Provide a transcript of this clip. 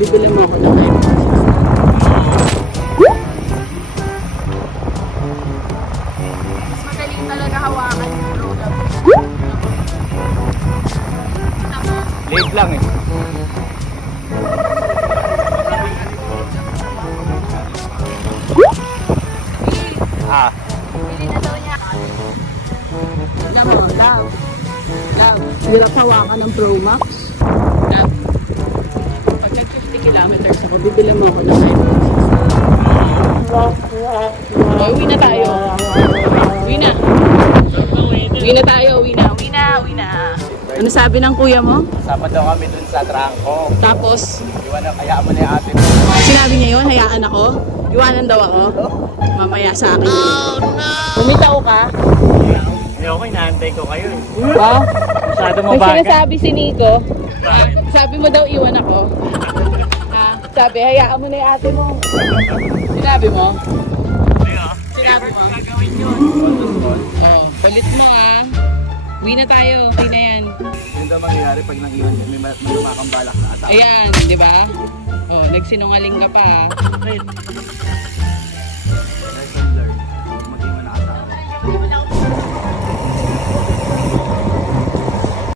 bibili mo ako ng ano. Mas magaling talaga hawakan yung program. Late lang eh. Ah, Bili na daw niya. Alam mo, love. Love. Hirap hawakan ng Pro Max. Love. Pag nag-50 kilometers ako, bibili mo ako ng ano. Uwi na tayo. Uwi na. Uwi na tayo. Uwi na. Uwi na. Uwi na. Ano sabi ng kuya mo? sama daw kami dun sa trangko. Tapos, Iwan na, kaya mo na yung ate mo. sinabi niya yun, hayaan ako. Iwanan daw ako. Mamaya sa akin. Oh, no! Bumitaw ka? Hindi ako, inaantay ko kayo eh. Ba? Masyado May mabagal. sinasabi si Nico. Sabi mo daw iwan ako. Sabi, hayaan mo na yung ate mo. Sinabi mo? Sinabi mo? Gagawin yun. Oh, kulit mo ah. Uwi na tayo. Uwi na yan. Yun daw mangyayari pag nang-iwan may lumakang balak na asawa. Ayan, di ba? Oh, nagsinungaling ka pa. Wait.